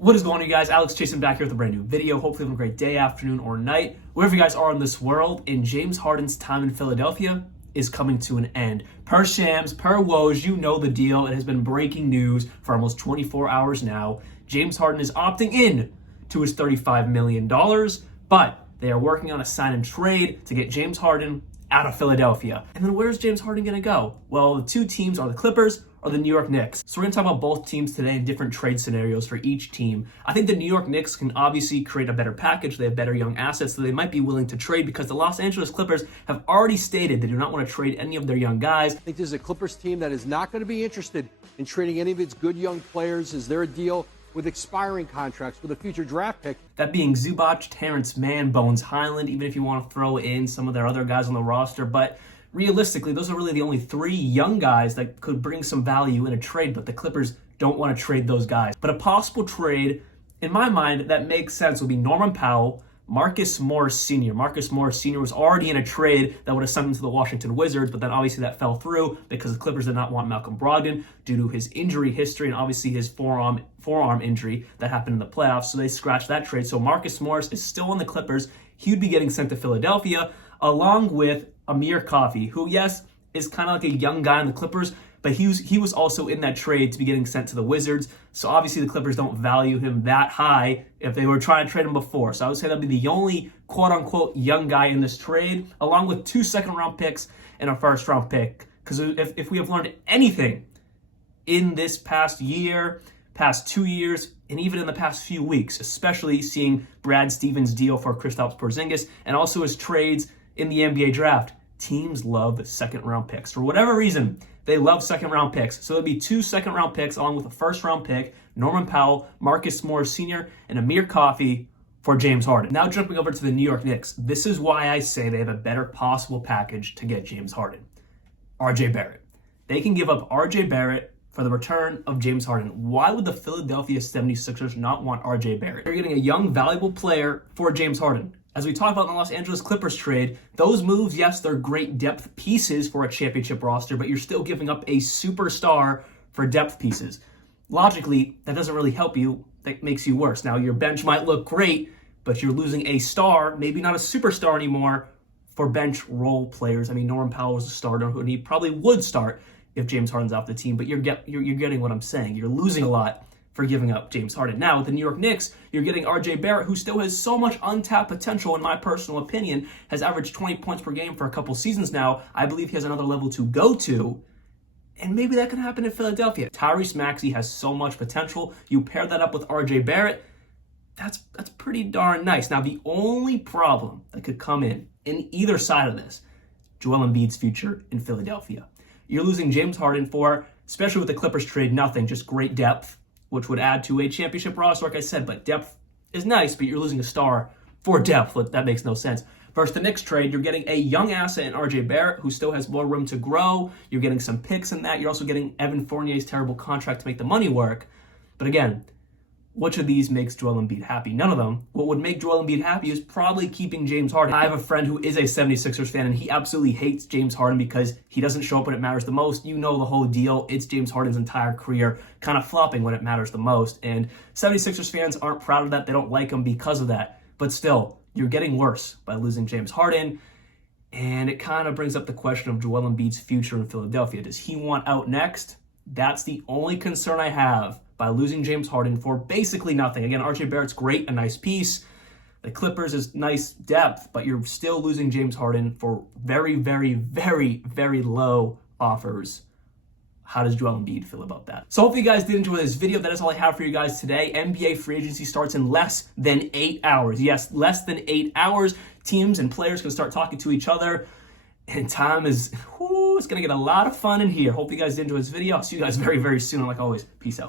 What is going on, you guys? Alex Jason back here with a brand new video. Hopefully having a great day, afternoon, or night, wherever you guys are in this world. And James Harden's time in Philadelphia is coming to an end. Per Shams, per Woj, you know the deal. It has been breaking news for almost 24 hours now. James Harden is opting in to his $35 million, but they are working on a sign and trade to get James Harden out of Philadelphia. And then where's James Harden gonna go? Well, the two teams are the Clippers or the New York Knicks. So we're gonna talk about both teams today and different trade scenarios for each team. I think the New York Knicks can obviously create a better package. They have better young assets, so they might be willing to trade because the Los Angeles Clippers have already stated they do not want to trade any of their young guys. I think this is a Clippers team that is not going to be interested in trading any of its good young players. Is there a deal with expiring contracts with a future draft pick? That being Zubac, Terrence Mann, Bones Highland, even if you want to throw in some of their other guys on the roster. But realistically, those are really the only three young guys that could bring some value in a trade, but the Clippers don't want to trade those guys. But a possible trade, in my mind, that makes sense would be Norman Powell, Marcus Morris Sr. Marcus Morris Sr. was already in a trade that would have sent him to the Washington Wizards, but then obviously that fell through because the Clippers did not want Malcolm Brogdon due to his injury history and obviously his forearm injury that happened in the playoffs, so they scratched that trade. So Marcus Morris is still on the Clippers. He would be getting sent to Philadelphia, along with Amir Coffey, who, yes, is kind of like a young guy in the Clippers, but he was also in that trade to be getting sent to the Wizards. So obviously the Clippers don't value him that high if they were trying to trade him before. So I would say that'd be the only quote-unquote young guy in this trade, along with 2 second-round picks and a first-round pick. Because if we have learned anything in this past year, past 2 years, and even in the past few weeks, especially seeing Brad Stevens' deal for Kristaps Porzingis and also his trades in the NBA draft, teams love second-round picks. For whatever reason, they love second-round picks. So it'll be 2 second-round picks along with a first-round pick, Norman Powell, Marcus Morris Sr., and Amir Coffey for James Harden. Now jumping over to the New York Knicks. This is why I say they have a better possible package to get James Harden. RJ Barrett. They can give up RJ Barrett for the return of James Harden. Why would the Philadelphia 76ers not want RJ Barrett? They're getting a young, valuable player for James Harden. As we talked about in the Los Angeles Clippers trade, those moves, yes, they're great depth pieces for a championship roster, but you're still giving up a superstar for depth pieces. Logically, that doesn't really help you. That makes you worse. Now, your bench might look great, but you're losing a star, maybe not a superstar anymore, for bench role players. I mean, Norman Powell was a starter, and he probably would start if James Harden's off the team, but you're getting what I'm saying. You're losing a lot for giving up James Harden. Now, with the New York Knicks, you're getting RJ Barrett, who still has so much untapped potential, in my personal opinion, has averaged 20 points per game for a couple seasons now. I believe he has another level to go to, and maybe that can happen in Philadelphia. Tyrese Maxey has so much potential. You pair that up with RJ Barrett, that's pretty darn nice. Now, the only problem that could come in either side of this, Joel Embiid's future in Philadelphia. You're losing James Harden for, especially with the Clippers trade, nothing, just great depth, which would add to a championship roster, like I said. But depth is nice, but you're losing a star for depth. That makes no sense. Versus the Knicks trade, you're getting a young asset in RJ Barrett, who still has more room to grow. You're getting some picks in that. You're also getting Evan Fournier's terrible contract to make the money work. But again, which of these makes Joel Embiid happy? None of them. What would make Joel Embiid happy is probably keeping James Harden. I have a friend who is a 76ers fan, and he absolutely hates James Harden because he doesn't show up when it matters the most. You know the whole deal. It's James Harden's entire career kind of flopping when it matters the most. And 76ers fans aren't proud of that. They don't like him because of that. But still, you're getting worse by losing James Harden. And it kind of brings up the question of Joel Embiid's future in Philadelphia. Does he want out next? That's the only concern I have by losing James Harden for basically nothing. Again, RJ Barrett's great, a nice piece. The Clippers is nice depth, but you're still losing James Harden for very, very, very, very low offers. How does Joel Embiid feel about that? So hopefully you guys did enjoy this video. That is all I have for you guys today. NBA free agency starts in less than 8 hours. Yes, less than 8 hours. Teams and players can start talking to each other. And time is, it's going to get a lot of fun in here. Hope you guys did enjoy this video. I'll see you guys very, very soon. And like always, peace out.